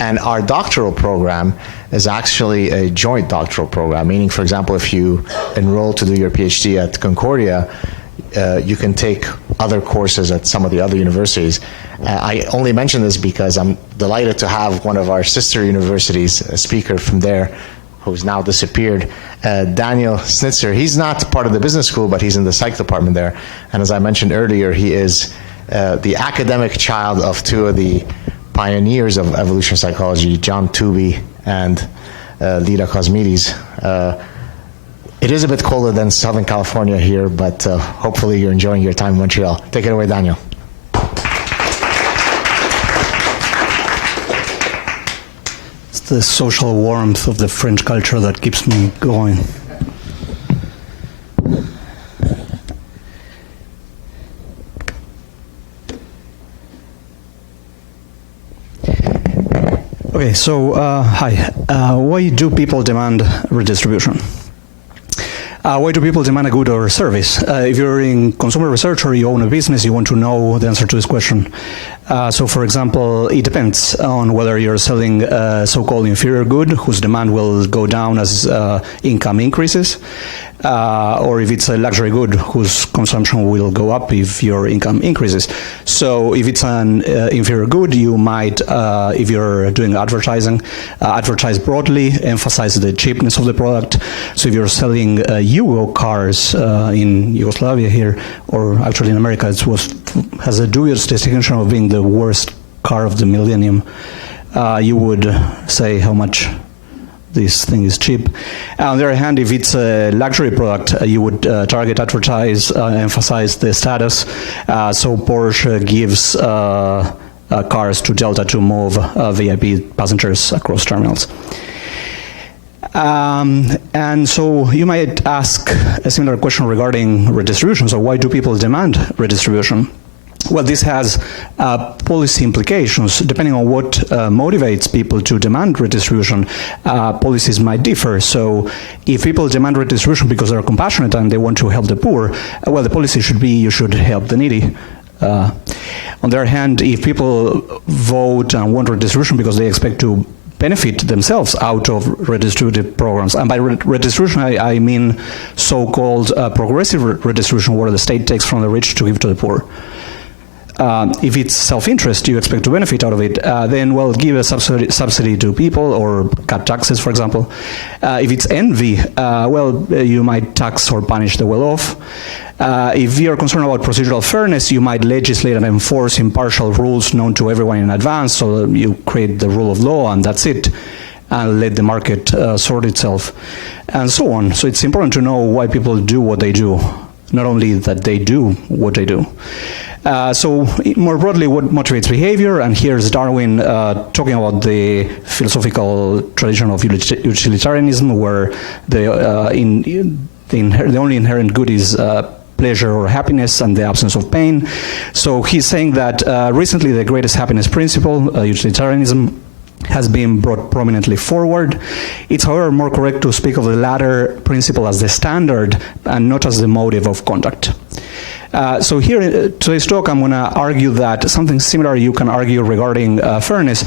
And our doctoral program is actually a joint doctoral program, meaning, for example, if you enroll to do your PhD at Concordia, you can take other courses at some of the other universities. I only mention this because I'm delighted to have one of our sister universities, a speaker from there, who's now disappeared, Daniel Sznycer. He's not part of the business school, but he's in the psych department there. And as I mentioned earlier, he is the academic child of two of the pioneers of evolutionary psychology, John Tooby and Lida Cosmides. It is a bit colder than Southern California here, but hopefully you're enjoying your time in Montreal. Take it away, Daniel. It's the social warmth of the French culture that keeps me going. Okay, so hi. Why do people demand redistribution? Why do people demand a good or a service? If you're in consumer research or you own a business, you want to know the answer to this question. So, for example, it depends on whether you're selling a so-called inferior good, whose demand will go down as income increases, or if it's a luxury good, whose consumption will go up if your income increases. So if it's an inferior good, you might, if you're doing advertising, advertise broadly, emphasize the cheapness of the product. So if you're selling Yugo cars in Yugoslavia here, or actually in America, it has a dubious distinction of being the worst car of the millennium, you would say how much this thing is cheap. On the other hand, if it's a luxury product, you would target, advertise, emphasize the status. So Porsche gives cars to Delta to move VIP passengers across terminals. And so you might ask a similar question regarding redistribution. So why do people demand redistribution? Well, this has policy implications. Depending on what motivates people to demand redistribution, policies might differ. So if people demand redistribution because they're compassionate and they want to help the poor, well, the policy should be you should help the needy. On the other hand, if people vote and want redistribution because they expect to benefit themselves out of redistributive programs, and by redistribution I mean so-called progressive redistribution, where the state takes from the rich to give to the poor. If it's self-interest, you expect to benefit out of it, then, well, give a subsidy to people or cut taxes, for example. If it's envy, well, you might tax or punish the well-off. If you're concerned about procedural fairness, you might legislate and enforce impartial rules known to everyone in advance, so you create the rule of law and that's it, and let the market sort itself, and so on. So it's important to know why people do what they do, not only that they do what they do. So more broadly, what motivates behavior, and here's Darwin talking about the philosophical tradition of utilitarianism, where the only inherent good is pleasure or happiness and the absence of pain. So he's saying that recently the greatest happiness principle, utilitarianism, has been brought prominently forward. It's, however, more correct to speak of the latter principle as the standard and not as the motive of conduct. So here in today's talk, I'm going to argue that something similar you can argue regarding fairness.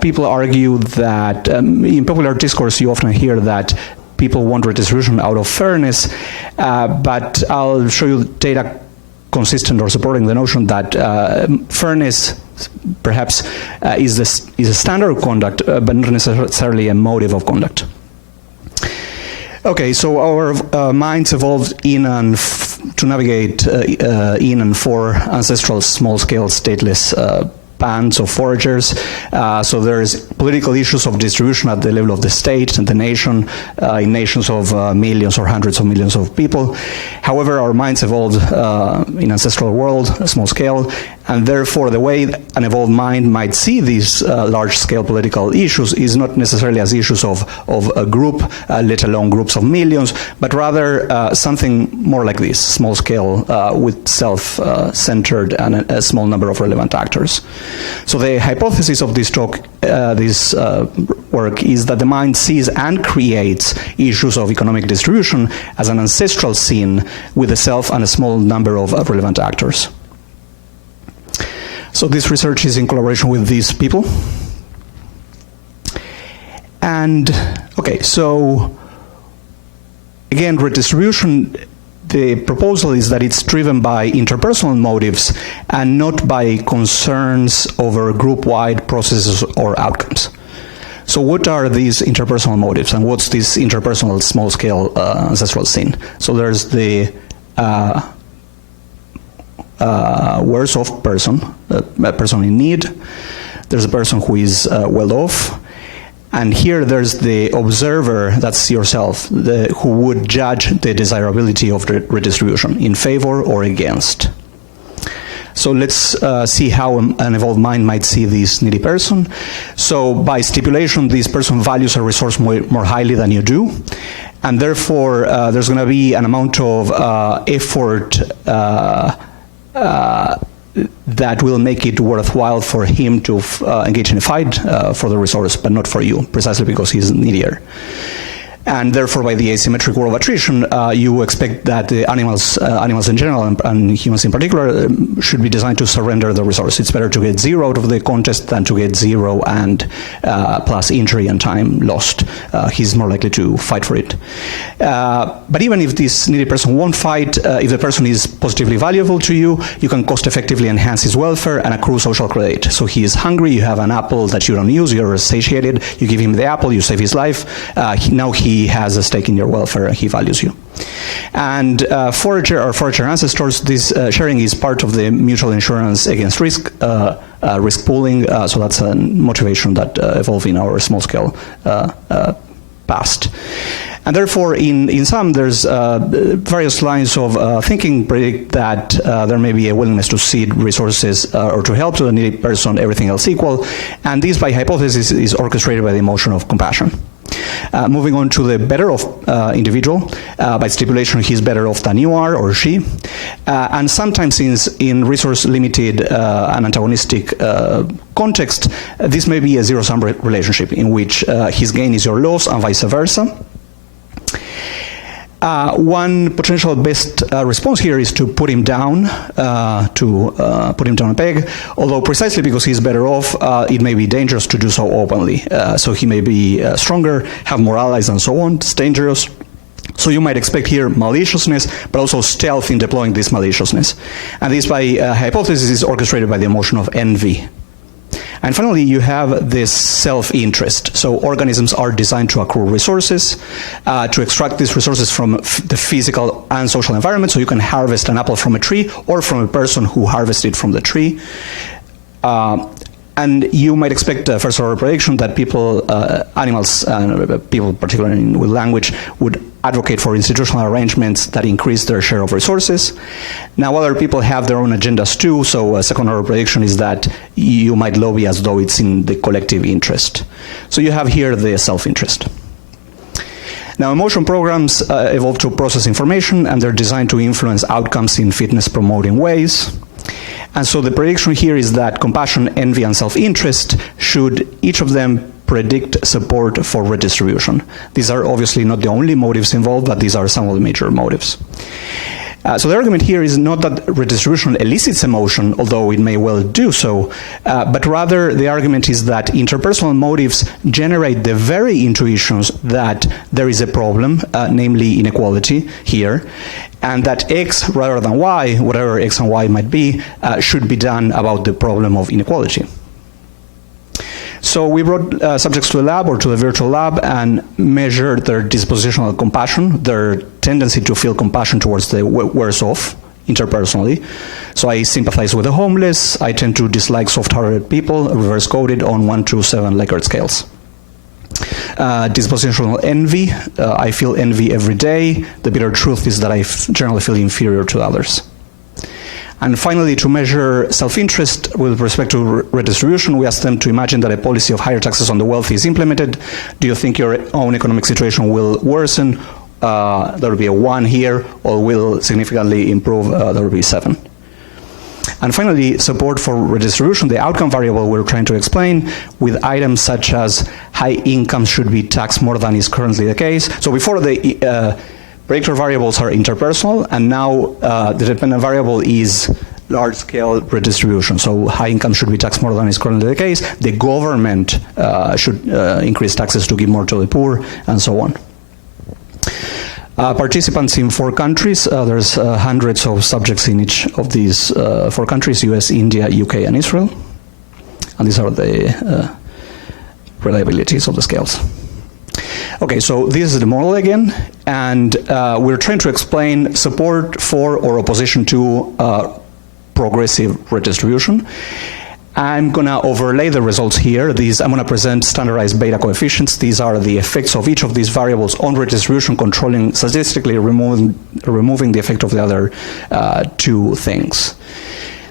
People argue that in popular discourse you often hear that people want redistribution out of fairness, but I'll show you data consistent or supporting the notion that fairness perhaps is a standard of conduct, but not necessarily a motive of conduct. Okay, so our minds evolved in and to navigate in and for ancestral small-scale stateless bands of foragers. So there's political issues of distribution at the level of the state and the nation, in nations of millions or hundreds of millions of people. However, our minds evolved in ancestral world, small scale, and therefore the way an evolved mind might see these large-scale political issues is not necessarily as issues of a group, let alone groups of millions, but rather something more like this, small scale with self-centered and a small number of relevant actors. So the hypothesis of this talk, this work, is that the mind sees and creates issues of economic distribution as an ancestral scene with the self and a small number of relevant actors. So this research is in collaboration with these people. And, okay, so again, redistribution, the proposal is that it's driven by interpersonal motives and not by concerns over group-wide processes or outcomes. So what are these interpersonal motives, and what's this interpersonal small-scale ancestral scene? So there's the worse-off person, a person in need. There's a person who is well-off. And here there's the observer, that's yourself, who would judge the desirability of the redistribution in favor or against. So let's see how an evolved mind might see this needy person. So by stipulation, this person values a resource more highly than you do. And therefore, there's going to be an amount of effort that will make it worthwhile for him to engage in a fight for the resource, but not for you, precisely because he's needier. And therefore, by the asymmetric rule of attrition, you expect that the animals in general and humans in particular should be designed to surrender the resource. It's better to get 0 out of the contest than to get 0 and plus injury and time lost. He's more likely to fight for it. But even if this needy person won't fight, if the person is positively valuable to you, you can cost-effectively enhance his welfare and accrue social credit. So he is hungry, you have an apple that you don't use, you're satiated, you give him the apple, you save his life. Now he has a stake in your welfare, he values you. And forager or forager ancestors, this sharing is part of the mutual insurance against risk, risk pooling, so that's a motivation that evolved in our small-scale past. And therefore, in sum, there's various lines of thinking predict that there may be a willingness to cede resources or to help to the needy person, everything else equal, and this, by hypothesis, is orchestrated by the emotion of compassion. Moving on to the better off individual, by stipulation he's better off than you are or she, and sometimes in resource-limited and antagonistic context, this may be a zero-sum relationship in which his gain is your loss and vice versa. One potential best response here is to put him down, put him down a peg, although precisely because he's better off, it may be dangerous to do so openly. So he may be stronger, have more allies and so on, it's dangerous. So you might expect here maliciousness, but also stealth in deploying this maliciousness. And this, by hypothesis, is orchestrated by the emotion of envy. And finally, you have this self-interest. So organisms are designed to accrue resources, to extract these resources from the physical and social environment. So you can harvest an apple from a tree or from a person who harvested from the tree. And you might expect a first-order prediction that people, animals, people particularly with language, would advocate for institutional arrangements that increase their share of resources. Now, other people have their own agendas too, so a second-order prediction is that you might lobby as though it's in the collective interest. So you have here the self-interest. Now, emotion programs evolve to process information, and they're designed to influence outcomes in fitness-promoting ways. And so the prediction here is that compassion, envy, and self-interest should, each of them, predict support for redistribution. These are obviously not the only motives involved, but these are some of the major motives. So the argument here is not that redistribution elicits emotion, although it may well do so, but rather the argument is that interpersonal motives generate the very intuitions that there is a problem, namely inequality here, and that X rather than Y, whatever X and Y might be, should be done about the problem of inequality. So we brought subjects to a lab or to a virtual lab and measured their dispositional compassion, their tendency to feel compassion towards the worse off interpersonally. So I sympathize with the homeless, I tend to dislike soft-hearted people, reverse coded on 1 to 7 Likert scales. Dispositional envy, I feel envy every day. The bitter truth is that I generally feel inferior to others. And finally, to measure self-interest with respect to redistribution, we asked them to imagine that a policy of higher taxes on the wealthy is implemented. Do you think your own economic situation will worsen? There will be a 1 here, or will significantly improve? There will be 7. And finally, support for redistribution, the outcome variable we're trying to explain, with items such as high incomes should be taxed more than is currently the case. So before the predictor variables are interpersonal, and now the dependent variable is large-scale redistribution. So high income should be taxed more than is currently the case. The government should increase taxes to give more to the poor, and so on. Participants in 4 countries. There's hundreds of subjects in each of these 4 countries: US, India, UK, and Israel. And these are the reliabilities of the scales. Okay, so this is the model again, and we're trying to explain support for or opposition to progressive redistribution. I'm going to overlay the results here. I'm going to present standardized beta coefficients. These are the effects of each of these variables on redistribution, controlling, statistically removing the effect of the other 2 things.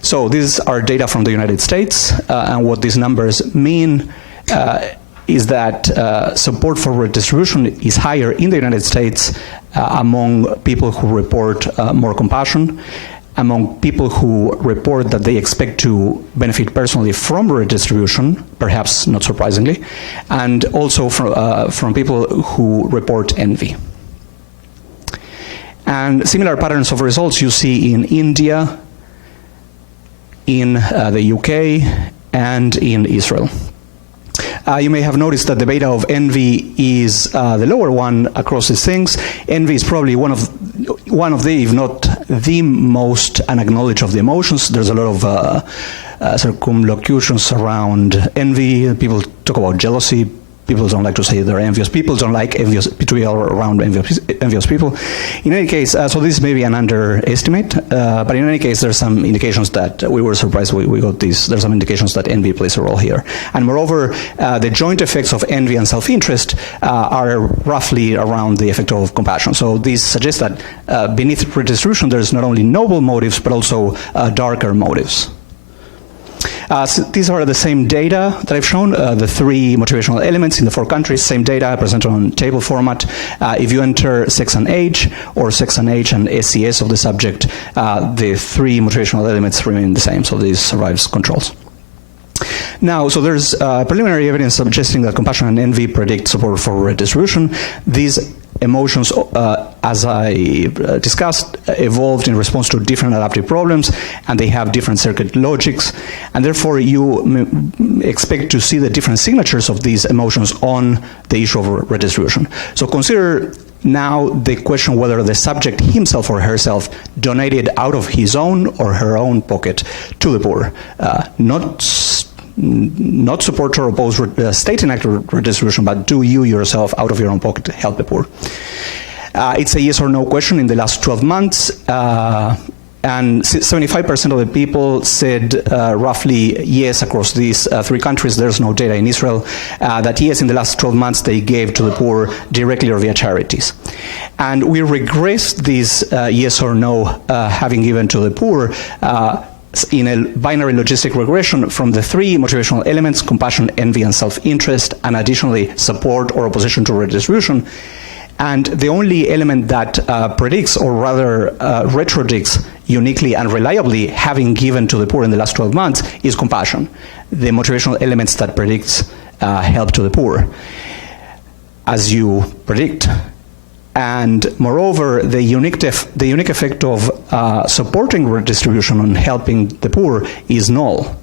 So these are data from the United States, and what these numbers mean is that support for redistribution is higher in the United States among people who report more compassion, among people who report that they expect to benefit personally from redistribution, perhaps not surprisingly, and also from people who report envy. And similar patterns of results you see in India, in the UK, and in Israel. You may have noticed that the beta of envy is the lower one across these things. Envy is probably one of the, if not the most unacknowledged of the emotions. There's a lot of circumlocutions around envy. People talk about jealousy. People don't like to say they're envious. People don't like to be around envious people. In any case, so this may be an underestimate, but in any case, there's some indications that we were surprised we got this. There's some indications that envy plays a role here. And moreover, the joint effects of envy and self-interest are roughly around the effect of compassion. So these suggest that beneath redistribution, there's not only noble motives, but also darker motives. So these are the same data that I've shown, the 3 motivational elements in the 4 countries, same data presented on table format. If you enter sex and age, or sex and age and SES of the subject, the 3 motivational elements remain the same, so this survives controls. Now, so there's preliminary evidence suggesting that compassion and envy predict support for redistribution. These emotions, as I discussed, evolved in response to different adaptive problems, and they have different circuit logics, and therefore you expect to see the different signatures of these emotions on the issue of redistribution. So consider now the question whether the subject himself or herself donated out of his own or her own pocket to the poor, not support or oppose state enacted redistribution, but do you yourself out of your own pocket help the poor? It's a yes or no question in the last 12 months, and 75% of the people said roughly yes across these 3 countries. There's no data in Israel, that yes, in the last 12 months they gave to the poor directly or via charities. And we regressed this yes or no having given to the poor in a binary logistic regression from the 3 motivational elements: compassion, envy, and self-interest, and additionally support or opposition to redistribution. And the only element that predicts, or rather retrodicts uniquely and reliably having given to the poor in the last 12 months is compassion, the motivational elements that predicts help to the poor, as you predict. And moreover, the unique effect of supporting redistribution and helping the poor is null.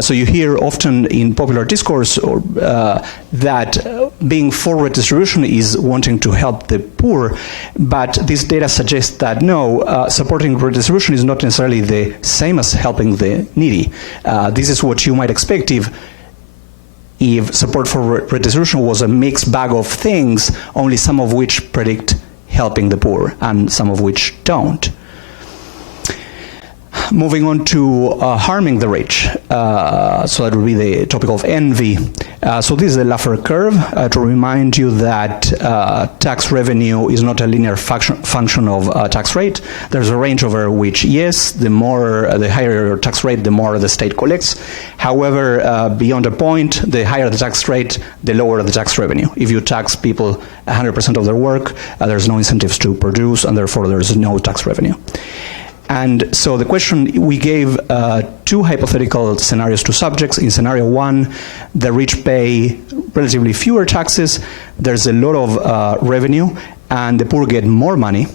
So you hear often in popular discourse that being for redistribution is wanting to help the poor, but this data suggests that no, supporting redistribution is not necessarily the same as helping the needy. This is what you might expect if support for redistribution was a mixed bag of things, only some of which predict helping the poor and some of which don't. Moving on to harming the rich, so that would be the topic of envy. So this is the Laffer curve to remind you that tax revenue is not a linear function of tax rate. There's a range over which, yes, the higher your tax rate, the more the state collects. However, beyond a point, the higher the tax rate, the lower the tax revenue. If you tax people 100% of their work, there's no incentives to produce, and therefore there's no tax revenue. And so the question, we gave 2 hypothetical scenarios to subjects. In scenario 1, the rich pay relatively fewer taxes, there's a lot of revenue, and the poor get more money.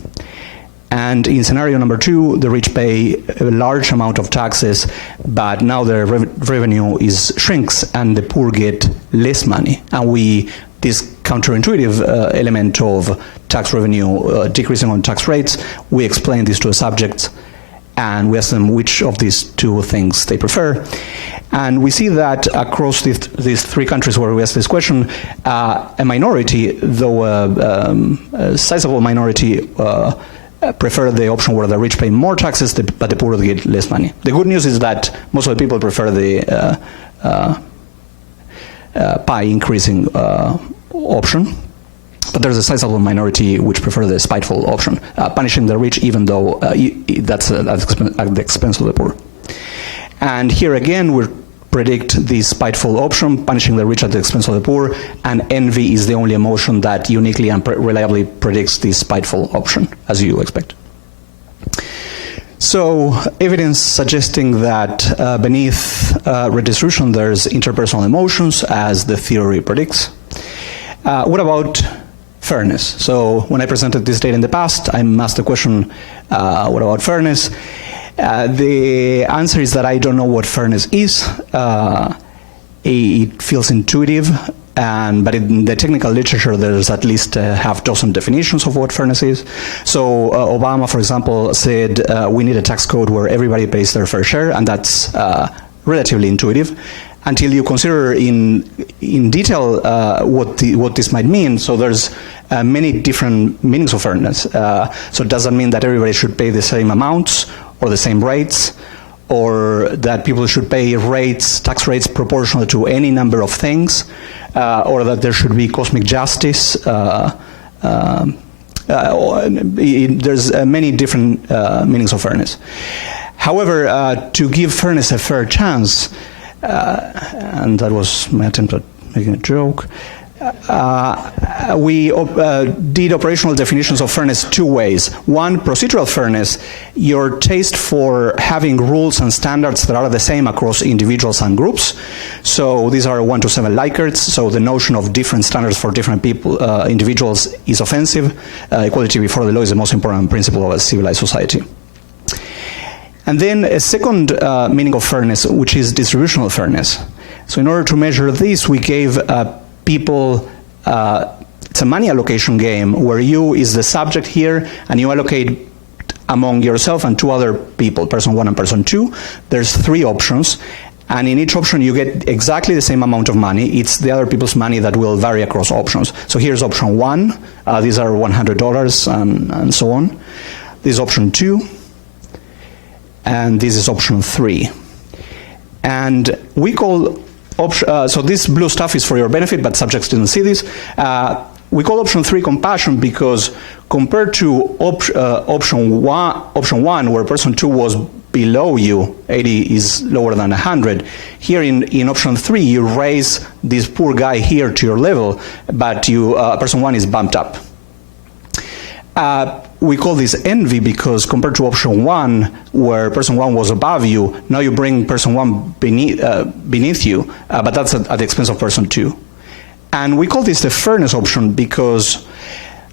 And in scenario number 2, the rich pay a large amount of taxes, but now their revenue shrinks and the poor get less money. And this counterintuitive element of tax revenue decreasing on tax rates, we explain this to the subjects and we ask them which of these two things they prefer. And we see that across these 3 countries where we ask this question, a minority, though a sizable minority, prefer the option where the rich pay more taxes, but the poor get less money. The good news is that most of the people prefer the pie increasing option, but there's a sizable minority which prefer the spiteful option, punishing the rich even though that's at the expense of the poor. And here again, we predict the spiteful option, punishing the rich at the expense of the poor, and envy is the only emotion that uniquely and reliably predicts the spiteful option, as you expect. So, evidence suggesting that beneath redistribution there's interpersonal emotions, as the theory predicts. What about fairness? So, when I presented this data in the past, I asked the question, what about fairness? The answer is that I don't know what fairness is. It feels intuitive, but in the technical literature there's at least a half-dozen definitions of what fairness is. So Obama, for example, said we need a tax code where everybody pays their fair share, and that's relatively intuitive, until you consider in detail what this might mean. So there's many different meanings of fairness. So does that mean that everybody should pay the same amounts or the same rates, or that people should pay tax rates proportional to any number of things, or that there should be cosmic justice? There's many different meanings of fairness. However, to give fairness a fair chance, and that was my attempt at making a joke, we did operational definitions of fairness 2 ways. One, procedural fairness, your taste for having rules and standards that are the same across individuals and groups. So these are 1 to 7 Likert, so the notion of different standards for different people, individuals is offensive. Equality before the law is the most important principle of a civilized society. And then a second meaning of fairness, which is distributional fairness. So in order to measure this, we gave people, it's a money allocation game where you is the subject here, and you allocate among yourself and 2 other people, person 1 and person 2. There's 3 options, and in each option you get exactly the same amount of money. It's the other people's money that will vary across options. So here's option 1, these are $100 and so on. This is option 2, and this is option 3. And we call so this blue stuff is for your benefit, but subjects didn't see this. We call option 3 compassion because compared to option 1, where person 2 was below you, 80 is lower than 100, here in option 3 you raise this poor guy here to your level, but person 1 is bumped up. We call this envy because compared to option 1, where person 1 was above you, now you bring person 1 beneath you, but that's at the expense of person 2. And we call this the fairness option because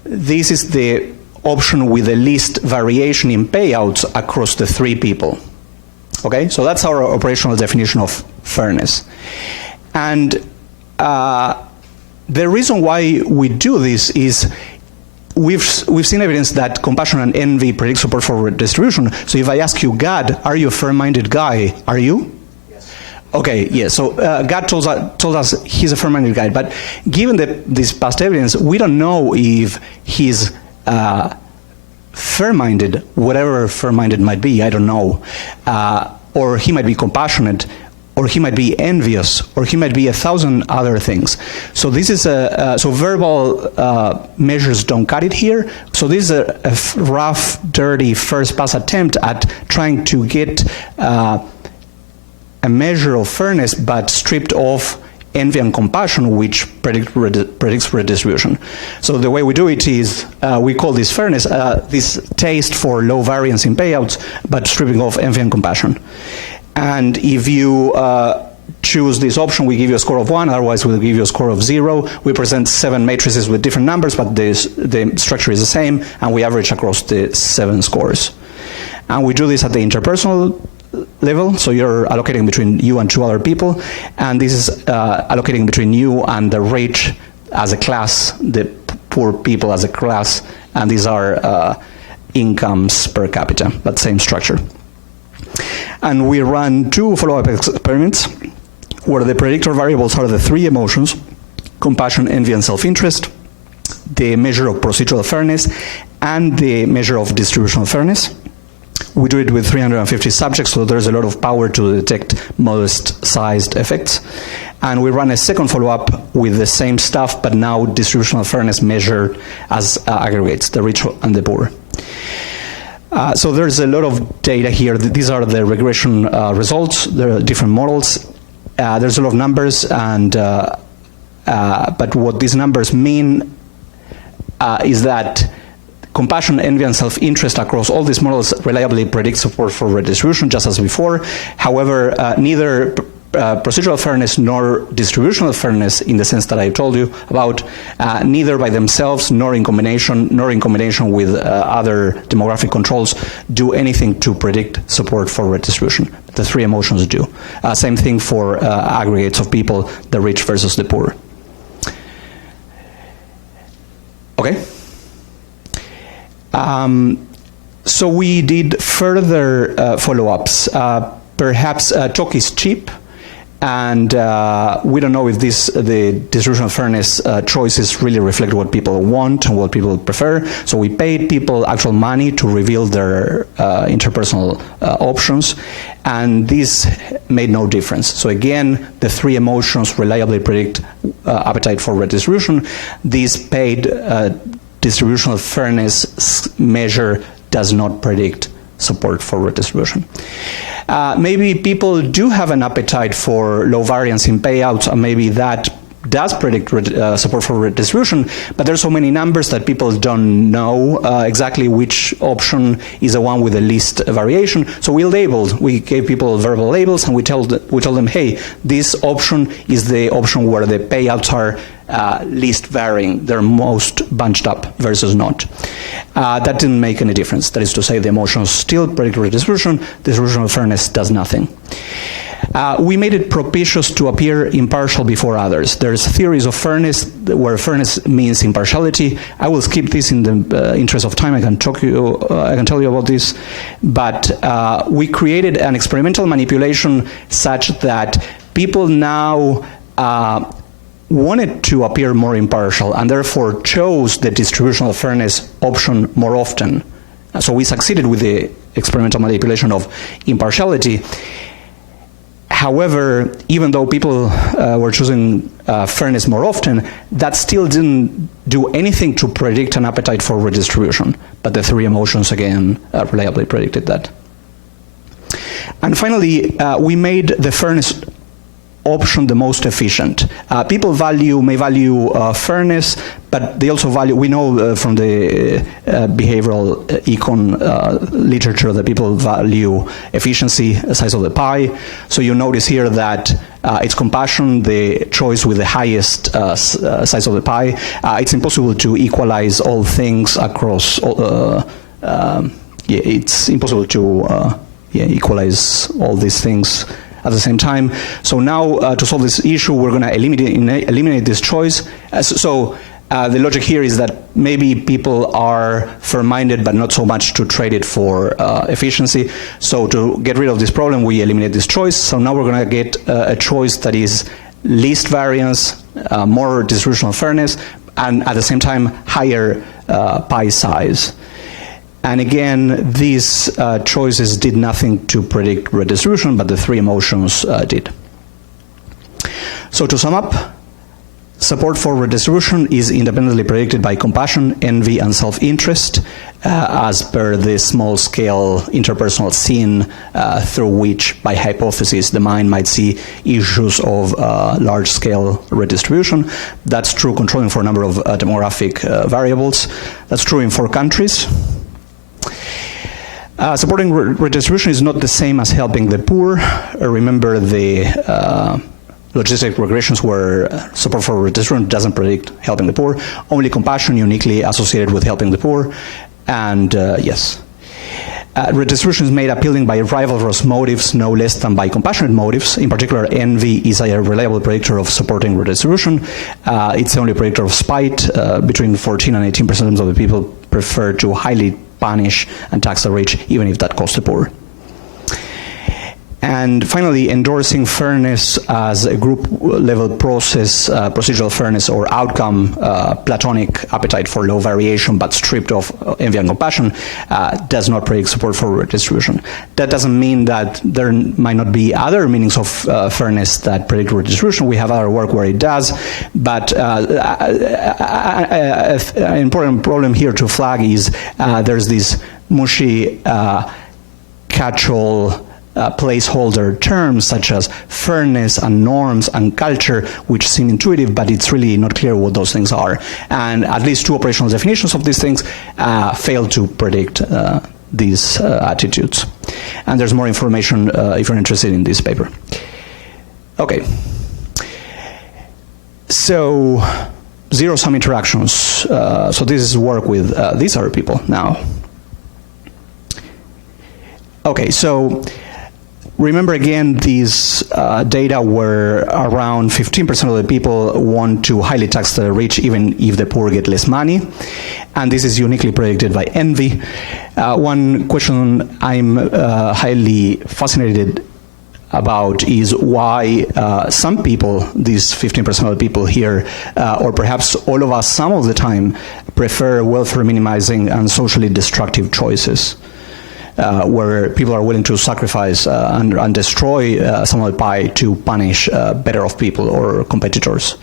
this is the option with the least variation in payouts across the 3 people. Okay, so that's our operational definition of fairness. And the reason why we do this is we've seen evidence that compassion and envy predict support for redistribution. So if I ask you, Gad, are you a fair-minded guy? Are you? Yes. Okay, yes. So Gad told us he's a fair-minded guy. But given this past evidence, we don't know if he's fair-minded, whatever fair-minded might be, I don't know. Or he might be compassionate, or he might be envious, or he might be 1,000 other things. So this is so verbal measures don't cut it here. So this is a rough, dirty first pass attempt at trying to get a measure of fairness, but stripped off envy and compassion, which predicts redistribution. So the way we do it is we call this fairness, this taste for low variance in payouts, but stripping off envy and compassion. And if you choose this option, we give you a score of 1, otherwise we'll give you a score of 0. We present 7 matrices with different numbers, but the structure is the same, and we average across the 7 scores. And we do this at the interpersonal level, so you're allocating between you and 2 other people, and this is allocating between you and the rich as a class, the poor people as a class, and these are incomes per capita, but same structure. And we run 2 follow-up experiments where the predictor variables are the 3 emotions: compassion, envy, and self-interest, the measure of procedural fairness, and the measure of distributional fairness. We do it with 350 subjects, so there's a lot of power to detect modest-sized effects. And we run a second follow-up with the same stuff, but now distributional fairness measured as aggregates, the rich and the poor. So there's a lot of data here. These are the regression results. There are different models. There's a lot of numbers, and but what these numbers mean is that compassion, envy, and self-interest across all these models reliably predict support for redistribution, just as before. However, neither procedural fairness nor distributional fairness, in the sense that I told you about, neither by themselves nor in combination with other demographic controls, do anything to predict support for redistribution. The 3 emotions do. Same thing for aggregates of people, the rich versus the poor. Okay. So we did further follow-ups. Perhaps talk is cheap, and we don't know if the distributional fairness choices really reflect what people want and what people prefer. So we paid people actual money to reveal their interpersonal options, and this made no difference. So again, the 3 emotions reliably predict appetite for redistribution. This paid distributional fairness measure does not predict support for redistribution. Maybe people do have an appetite for low variance in payouts, and maybe that does predict support for redistribution, but there's so many numbers that people don't know exactly which option is the one with the least variation. So we gave people verbal labels, and we told them, hey, this option is the option where the payouts are least varying, they're most bunched up versus not. That didn't make any difference. That is to say, the emotions still predict redistribution, distributional fairness does nothing. We made it propitious to appear impartial before others. There's theories of fairness where fairness means impartiality. I will skip this in the interest of time. I can tell you about this. But we created an experimental manipulation such that people now wanted to appear more impartial and therefore chose the distributional fairness option more often. So we succeeded with the experimental manipulation of impartiality. However, even though people were choosing fairness more often, that still didn't do anything to predict an appetite for redistribution. But the 3 emotions, again, reliably predicted that. And finally, we made the fairness option the most efficient. People may value fairness, but they also value, we know from the behavioral econ literature that people value efficiency, size of the pie. So you notice here that it's compassion, the choice with the highest size of the pie. It's impossible to equalize all things across, it's impossible to equalize all these things at the same time. So now to solve this issue, we're going to eliminate this choice. The logic here is that maybe people are fair-minded but not so much to trade it for efficiency. So to get rid of this problem, we eliminate this choice. So now we're going to get a choice that is least variance, more distributional fairness, and at the same time higher pie size. And again, these choices did nothing to predict redistribution, but the 3 emotions did. So to sum up, support for redistribution is independently predicted by compassion, envy, and self-interest, as per the small-scale interpersonal scene through which, by hypothesis, the mind might see issues of large-scale redistribution. That's true controlling for a number of demographic variables. That's true in 4 countries. Supporting redistribution is not the same as helping the poor. Remember the logistic regressions where support for redistribution doesn't predict helping the poor. Only compassion uniquely associated with helping the poor. And yes. Redistribution is made appealing by rivalrous motives no less than by compassionate motives. In particular, envy is a reliable predictor of supporting redistribution. It's the only predictor of spite. Between 14 and 18% of the people prefer to highly punish and tax the rich, even if that costs the poor. And finally, endorsing fairness as a group-level process, procedural fairness or outcome, platonic appetite for low variation but stripped of envy and compassion, does not predict support for redistribution. That doesn't mean that there might not be other meanings of fairness that predict redistribution. We have other work where it does, but an important problem here to flag is there's this mushy catch-all placeholder terms such as fairness and norms and culture, which seem intuitive, but it's really not clear what those things are. And at least two operational definitions of these things fail to predict these attitudes. And there's more information if you're interested in this paper. Okay. So, zero-sum interactions. So this is work with these other people now. Okay, so remember again, these data where around 15% of the people want to highly tax the rich even if the poor get less money. And this is uniquely predicted by envy. One question I'm highly fascinated about is why some people, these 15% of the people here, or perhaps all of us some of the time, prefer welfare minimizing and socially destructive choices. Where people are willing to sacrifice and destroy some of the pie to punish better off people or competitors.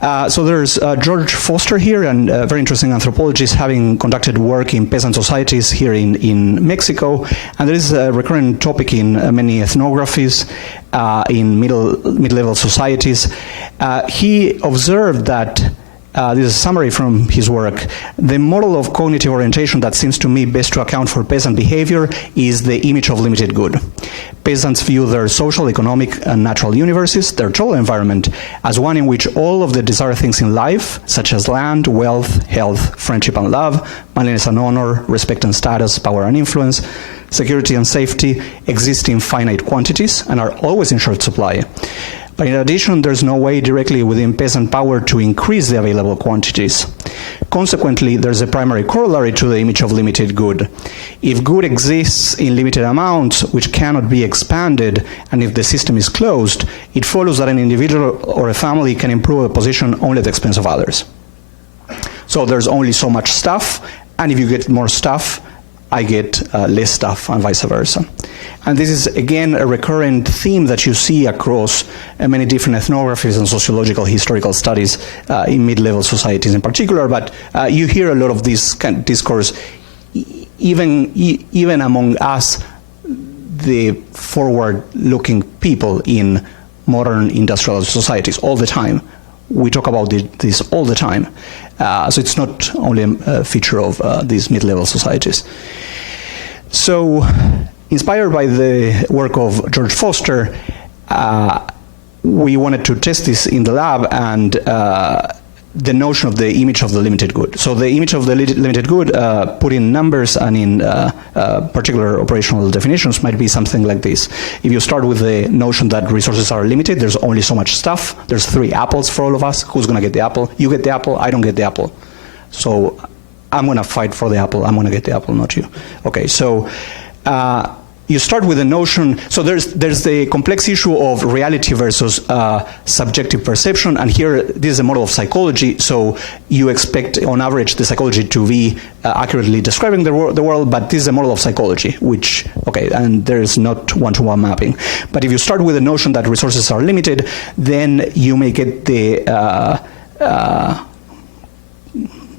So there's George Foster here, and a very interesting anthropologist having conducted work in peasant societies here in Mexico. And there is a recurrent topic in many ethnographies in mid-level societies. He observed that this is a summary from his work. The model of cognitive orientation that seems to me best to account for peasant behavior is the image of limited good. Peasants view their social, economic, and natural universes, their total environment, as one in which all of the desired things in life, such as land, wealth, health, friendship and love, manliness and honor, respect and status, power and influence, security and safety, exist in finite quantities and are always in short supply. But in addition, there's no way directly within peasant power to increase the available quantities. Consequently, there's a primary corollary to the image of limited good. If good exists in limited amounts, which cannot be expanded, and if the system is closed, it follows that an individual or a family can improve a position only at the expense of others. So there's only so much stuff, and if you get more stuff, I get less stuff, and vice versa. And this is, again, a recurrent theme that you see across many different ethnographies and sociological historical studies in mid-level societies in particular, but you hear a lot of this kind of discourse even among us, the forward-looking people in modern industrial societies all the time. We talk about this all the time. So it's not only a feature of these mid-level societies. So, inspired by the work of George Foster, we wanted to test this in the lab, and the notion of the image of the limited good. So the image of the limited good, put in numbers and in particular operational definitions, might be something like this. If you start with the notion that resources are limited, there's only so much stuff, there's 3 apples for all of us, who's going to get the apple? You get the apple, I don't get the apple. So I'm going to fight for the apple, I'm going to get the apple, not you. Okay, so you start with a notion, so there's the complex issue of reality versus subjective perception, and here this is a model of psychology, so you expect on average the psychology to be accurately describing the world, but this is a model of psychology, which, okay, and there's not one-to-one mapping. But if you start with the notion that resources are limited, then you may get the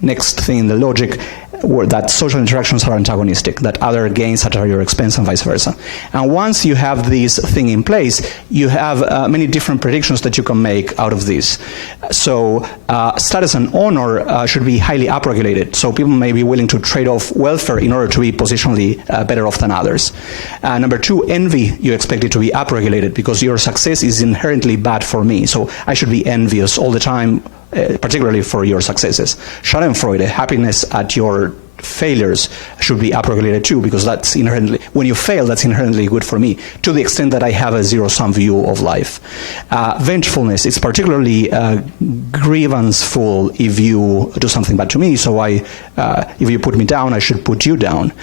next thing in the logic, that social interactions are antagonistic, that other gains are at your expense and vice versa. And once you have this thing in place, you have many different predictions that you can make out of this. So status and honor should be highly upregulated. So people may be willing to trade off welfare in order to be positionally better off than others. Number two, envy, you expect it to be upregulated because your success is inherently bad for me. So I should be envious all the time, particularly for your successes. Schadenfreude, happiness at your failures, should be upregulated too, because that's inherently, when you fail, that's inherently good for me, to the extent that I have a zero-sum view of life. Vengefulness, it's particularly grievance-full if you do something bad to me, so if you put me down, I should put you down.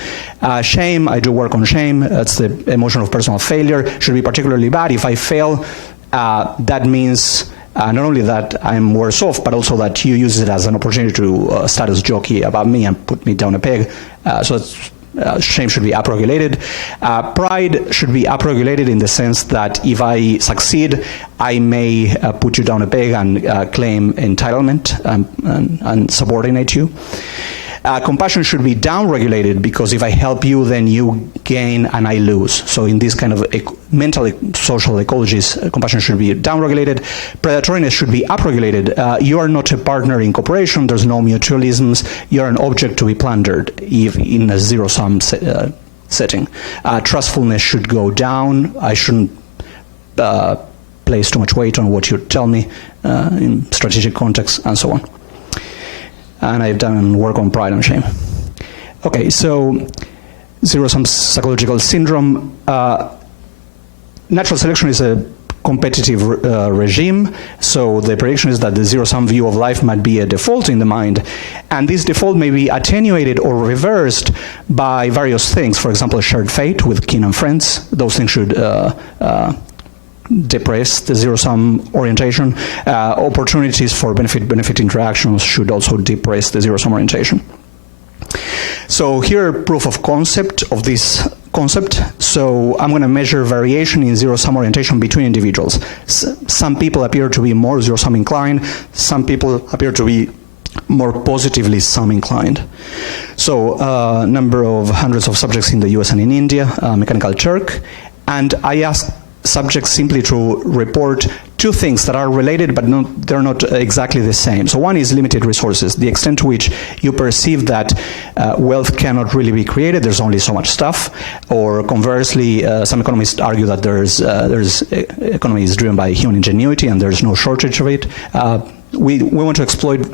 Shame, I do work on shame, that's the emotion of personal failure, should be particularly bad. If I fail, that means not only that I'm worse off, but also that you use it as an opportunity to status jockey about me and put me down a peg. So shame should be upregulated. Pride should be upregulated in the sense that if I succeed, I may put you down a peg and claim entitlement and subordinate you. Compassion should be downregulated because if I help you, then you gain and I lose. So in this kind of mental social ecologies, compassion should be downregulated. Predatoriness should be upregulated. You are not a partner in cooperation. There's no mutualisms. You're an object to be plundered if in a zero-sum setting. Trustfulness should go down. I shouldn't place too much weight on what you tell me in strategic context and so on. And I've done work on pride and shame. Okay, so zero-sum psychological syndrome. Natural selection is a competitive regime, so the prediction is that the zero-sum view of life might be a default in the mind, and this default may be attenuated or reversed by various things. For example, a shared fate with kin and friends. Those things should depress the zero-sum orientation. Opportunities for benefit interactions should also depress the zero-sum orientation. So here, proof of concept of this concept. So I'm going to measure variation in zero-sum orientation between individuals. Some people appear to be more zero-sum inclined. Some people appear to be more positively sum inclined. So number of hundreds of subjects in the US and in India, Mechanical Turk, and I asked subjects simply to report two things that are related, but they're not exactly the same. So one is limited resources, the extent to which you perceive that wealth cannot really be created, there's only so much stuff, or conversely, some economists argue that economy is driven by human ingenuity and there's no shortage of it. We want to exploit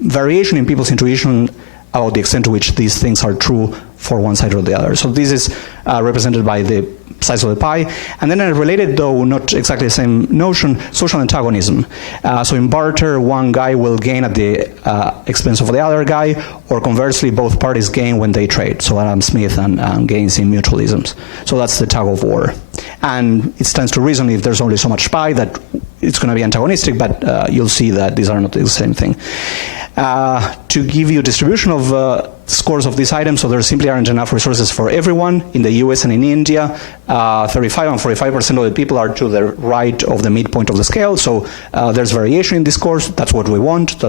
variation in people's intuition about the extent to which these things are true for one side or the other. So this is represented by the size of the pie. And then a related, though not exactly the same notion, social antagonism. So in barter, one guy will gain at the expense of the other guy, or conversely, both parties gain when they trade. So Adam Smith and gains in mutualisms. So that's the tug of war. And it stands to reason if there's only so much pie that it's going to be antagonistic, but you'll see that these are not the same thing. To give you a distribution of scores of these items, so there simply aren't enough resources for everyone. In the US and in India, 35 and 45% of the people are to the right of the midpoint of the scale, so there's variation in this scores. That's what we want, so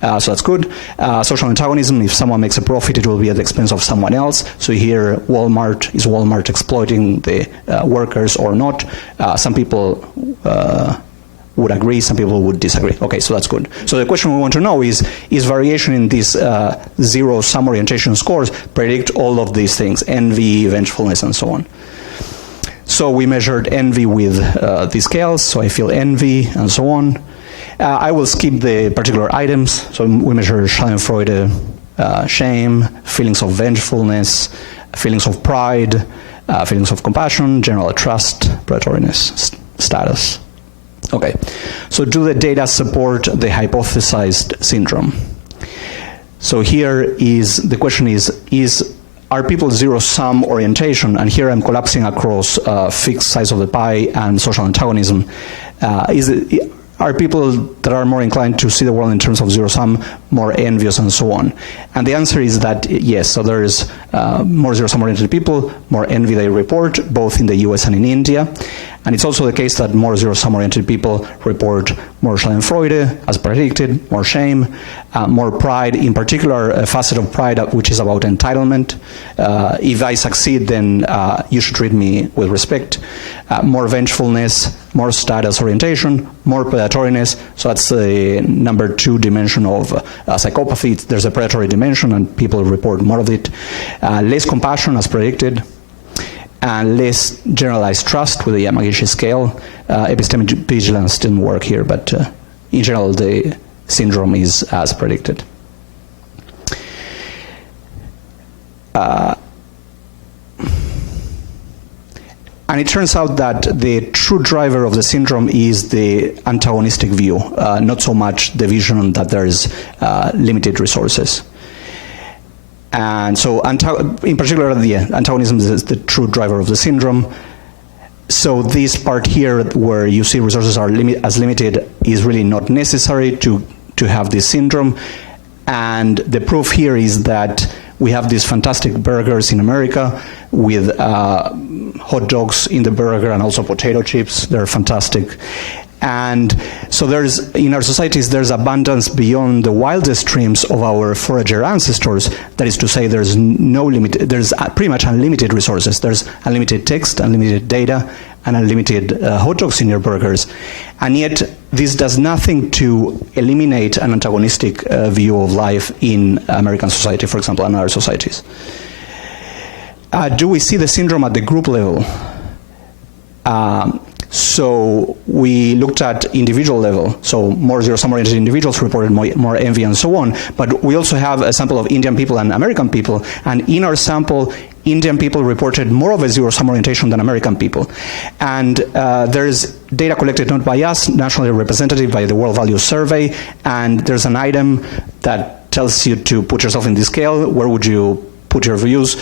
that's good. Social antagonism, if someone makes a profit, it will be at the expense of someone else. So here, is Walmart exploiting the workers or not? Some people would agree, some people would disagree. Okay, so that's good. So the question we want to know is variation in these zero-sum orientation scores predict all of these things, envy, vengefulness, and so on. So we measured envy with these scales, so I feel envy, and so on. I will skip the particular items. So we measure Schadenfreude, shame, feelings of vengefulness, feelings of pride, feelings of compassion, general trust, predatoriness, status. Okay, so do the data support the hypothesized syndrome? So here is, the question are people zero-sum orientation, and here I'm collapsing across fixed size of the pie and social antagonism. Are people that are more inclined to see the world in terms of zero-sum more envious and so on? And the answer is that yes, so there is more zero-sum oriented people, more envy they report, both in the US and in India. And it's also the case that more zero-sum-oriented people report more Schadenfreude, as predicted, more shame, more pride, in particular a facet of pride which is about entitlement. If I succeed, then you should treat me with respect. More vengefulness, more status orientation, more predatoriness. So that's the number 2 dimension of psychopathy. There's a predatory dimension, and people report more of it. Less compassion, as predicted, and less generalized trust with the Yamagishi scale. Epistemic vigilance didn't work here, but in general, the syndrome is as predicted. And it turns out that the true driver of the syndrome is the antagonistic view, not so much the vision that there is limited resources. And so, in particular, the antagonism is the true driver of the syndrome. So this part here, where you see resources are as limited, is really not necessary to have this syndrome. And the proof here is that we have these fantastic burgers in America with hot dogs in the burger and also potato chips. They're fantastic. And so in our societies, there's abundance beyond the wildest dreams of our forager ancestors. That is to say, there's pretty much unlimited resources. There's unlimited text, unlimited data, and unlimited hot dogs in your burgers. And yet, this does nothing to eliminate an antagonistic view of life in American society, for example, and other societies. Do we see the syndrome at the group level? So we looked at individual level, so more zero-sum-oriented individuals reported more envy and so on, but we also have a sample of Indian people and American people, and in our sample, Indian people reported more of a zero-sum orientation than American people. And there's data collected not by us, nationally representative by the World Values Survey, and there's an item that tells you to put yourself in this scale. Where would you put your views?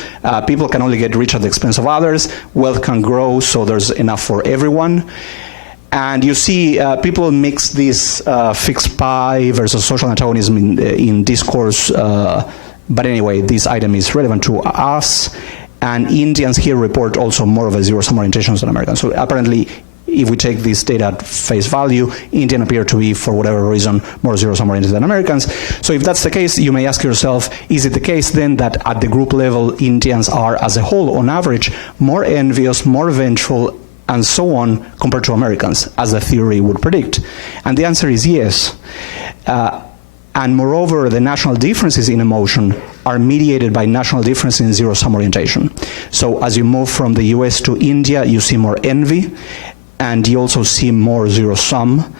People can only get rich at the expense of others. Wealth can grow, so there's enough for everyone. And you see people mix this fixed pie versus social antagonism in discourse. But anyway, this item is relevant to us. And Indians here report also more of a zero-sum orientation than Americans. So apparently, if we take this data at face value, Indian appear to be, for whatever reason, more zero-sum oriented than Americans. So if that's the case, you may ask yourself, is it the case then that at the group level, Indians are, as a whole, on average, more envious, more vengeful, and so on, compared to Americans, as the theory would predict? And the answer is yes. And moreover, the national differences in emotion are mediated by national differences in zero-sum orientation. So as you move from the US to India, you see more envy, and you also see more zero-sum,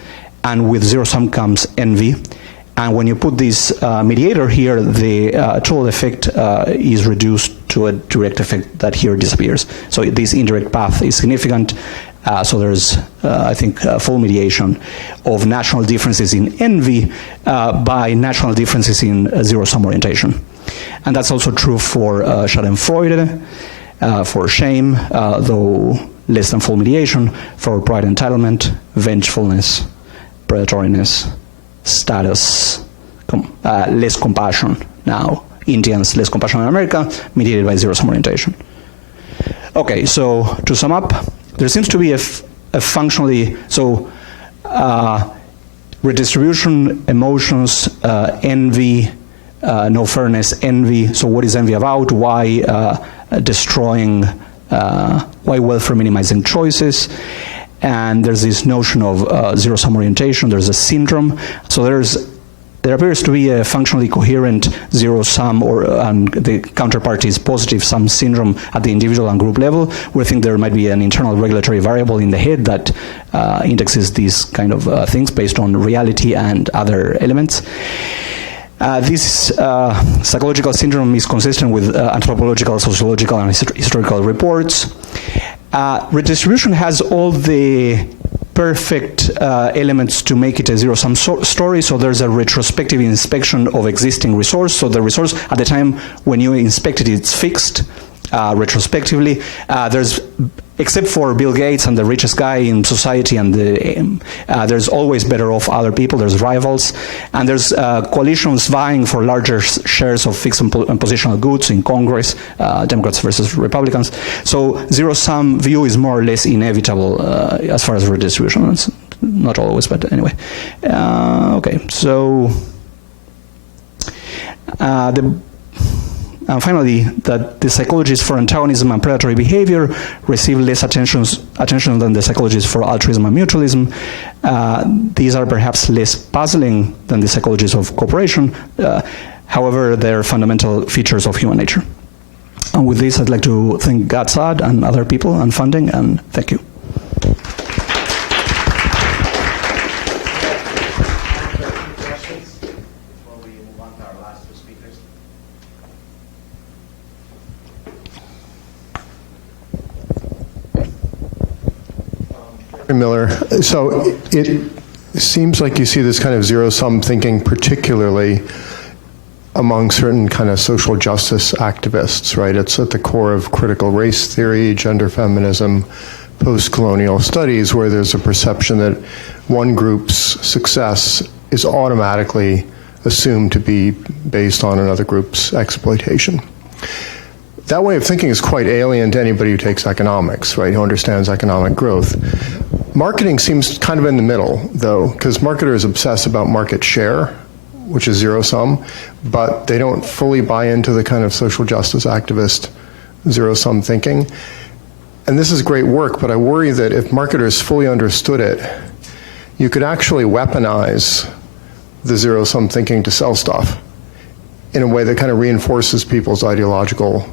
and with zero-sum comes envy. And when you put this mediator here, the total effect is reduced to a direct effect that here disappears. So this indirect path is significant. So there's, I think, full mediation of national differences in envy by national differences in zero-sum orientation. And that's also true for Schadenfreude, for shame, though less than full mediation, for pride, entitlement, vengefulness, predatoriness, status, less compassion now. Indians, less compassion in America, mediated by zero-sum orientation. Okay, so to sum up, there seems to be a functionally, so redistribution, emotions, envy, no fairness, envy. So what is envy about? Why destroying, why welfare minimizing choices? And there's this notion of zero-sum orientation. There's a syndrome. So there appears to be a functionally coherent zero-sum, and the counterpart is positive-sum syndrome at the individual and group level. We think there might be an internal regulatory variable in the head that indexes these kind of things based on reality and other elements. This psychological syndrome is consistent with anthropological, sociological, and historical reports. Redistribution has all the perfect elements to make it a zero-sum story. So there's a retrospective inspection of existing resource. So the resource at the time when you inspect it, it's fixed retrospectively. There's except for Bill Gates and the richest guy in society, and there's always better off other people, there's rivals, and there's coalitions vying for larger shares of fixed and positional goods in Congress, Democrats versus Republicans. So zero-sum view is more or less inevitable as far as redistribution. It's not always, but anyway. Okay, so and finally, that the psychologies for antagonism and predatory behavior receive less attention than the psychologies for altruism and mutualism. These are perhaps less puzzling than the psychologies of cooperation. However, they're fundamental features of human nature. And with this, I'd like to thank SAAD and other people and funding, and thank you. Miller, so it seems like you see this kind of zero-sum thinking particularly among certain kind of social justice activists, right? It's at the core of critical race theory, gender feminism, post-colonial studies, where there's a perception that one group's success is automatically assumed to be based on another group's exploitation. That way of thinking is quite alien to anybody who takes economics, right, who understands economic growth. Marketing seems kind of in the middle, though, because marketers obsess about market share, which is zero-sum, but they don't fully buy into the kind of social justice activist zero-sum thinking. And this is great work, but I worry that if marketers fully understood it, you could actually weaponize the zero-sum thinking to sell stuff in a way that kind of reinforces people's ideological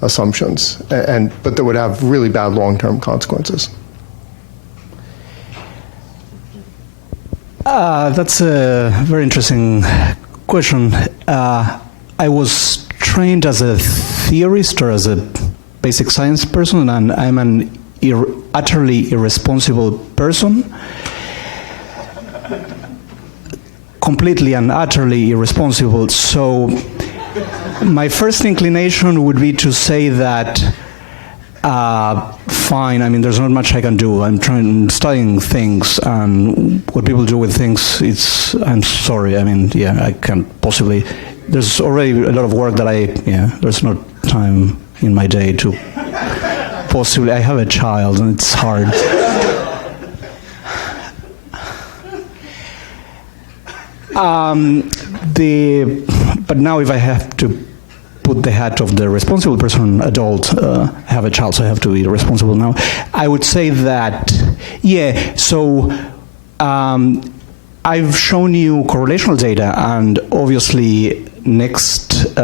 assumptions, but that would have really bad long-term consequences. That's a very interesting question. I was trained as a theorist or as a basic science person, and I'm an utterly irresponsible person. Completely and utterly irresponsible. So my first inclination would be to say that fine, I mean, there's not much I can do. I'm studying things, and what people do with things, I'm sorry, I mean, yeah, I can't possibly, there's already a lot of work that there's no time in my day to possibly, I have a child, and it's hard. But now if I have to put the hat of the responsible person, adult, have a child, so I have to be responsible now, I would say that, so I've shown you correlational data, and obviously next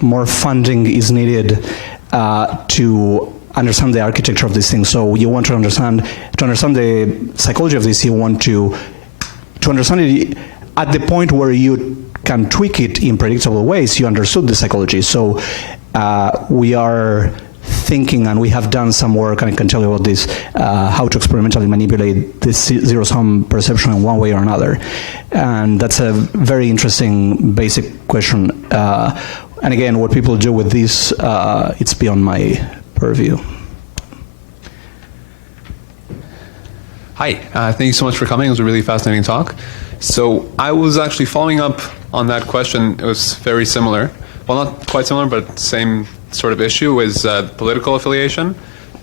more funding is needed to understand the architecture of these things. So you want to understand the psychology of this, you want to understand it at the point where you can tweak it in predictable ways. You understood the psychology. So we are thinking, and we have done some work, and I can tell you about this, how to experimentally manipulate this zero-sum perception in one way or another. And that's a very interesting basic question. And again, what people do with this, it's beyond my purview. Hi, thank you so much for coming. It was a really fascinating talk. So I was actually following up on that question. It was very similar. Well, not quite similar, but same sort of issue is political affiliation.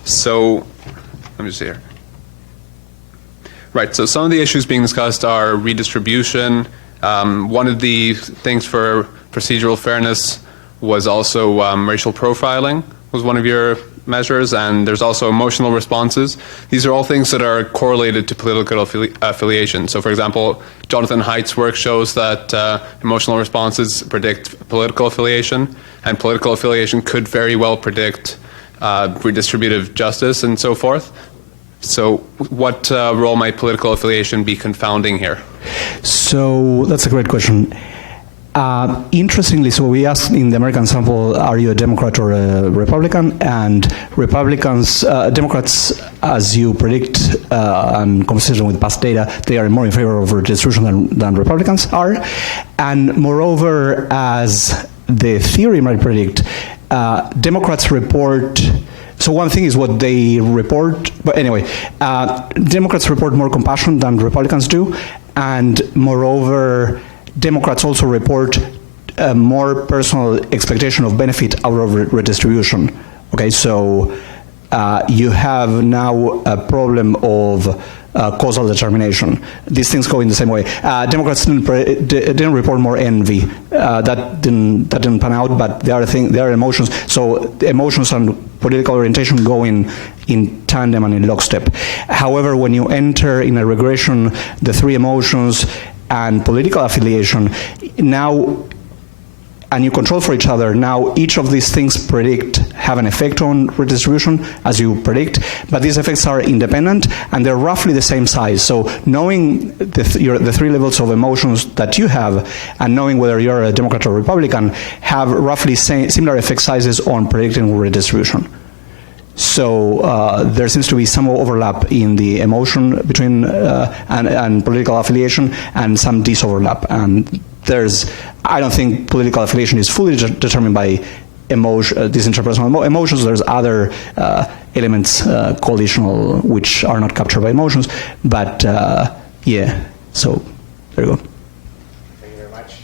So let me just see here. Right, so some of the issues being discussed are redistribution. One of the things for procedural fairness was also racial profiling was one of your measures, and there's also emotional responses. These are all things that are correlated to political affiliation. So, for example, Jonathan Haidt's work shows that emotional responses predict political affiliation, and political affiliation could very well predict redistributive justice and so forth. So what role might political affiliation be confounding here? So that's a great question. Interestingly, so we asked in the American sample, are you a Democrat or a Republican? And Democrats, as you predict, and consistent with past data, they are more in favor of redistribution than Republicans are. And moreover, as the theory might predict, Democrats report So one thing is what they report, but anyway, Democrats report more compassion than Republicans do, and moreover, Democrats also report more personal expectation of benefit out of redistribution. Okay, so you have now a problem of causal determination. These things go in the same way. Democrats didn't report more envy. That didn't pan out, but there are emotions. So emotions and political orientation go in tandem and in lockstep. However, when you enter in a regression, the three emotions and political affiliation, now, and you control for each other, now each of these things have an effect on redistribution, as you predict, but these effects are independent, and they're roughly the same size. So knowing the three levels of emotions that you have, and knowing whether you're a Democrat or Republican, have roughly similar effect sizes on predicting redistribution. So there seems to be some overlap in the emotion between and political affiliation, and some disoverlap. And I don't think political affiliation is fully determined by these interpersonal emotions. There's other elements, coalitional, which are not captured by emotions. But yeah, so there you go. Thank you very much.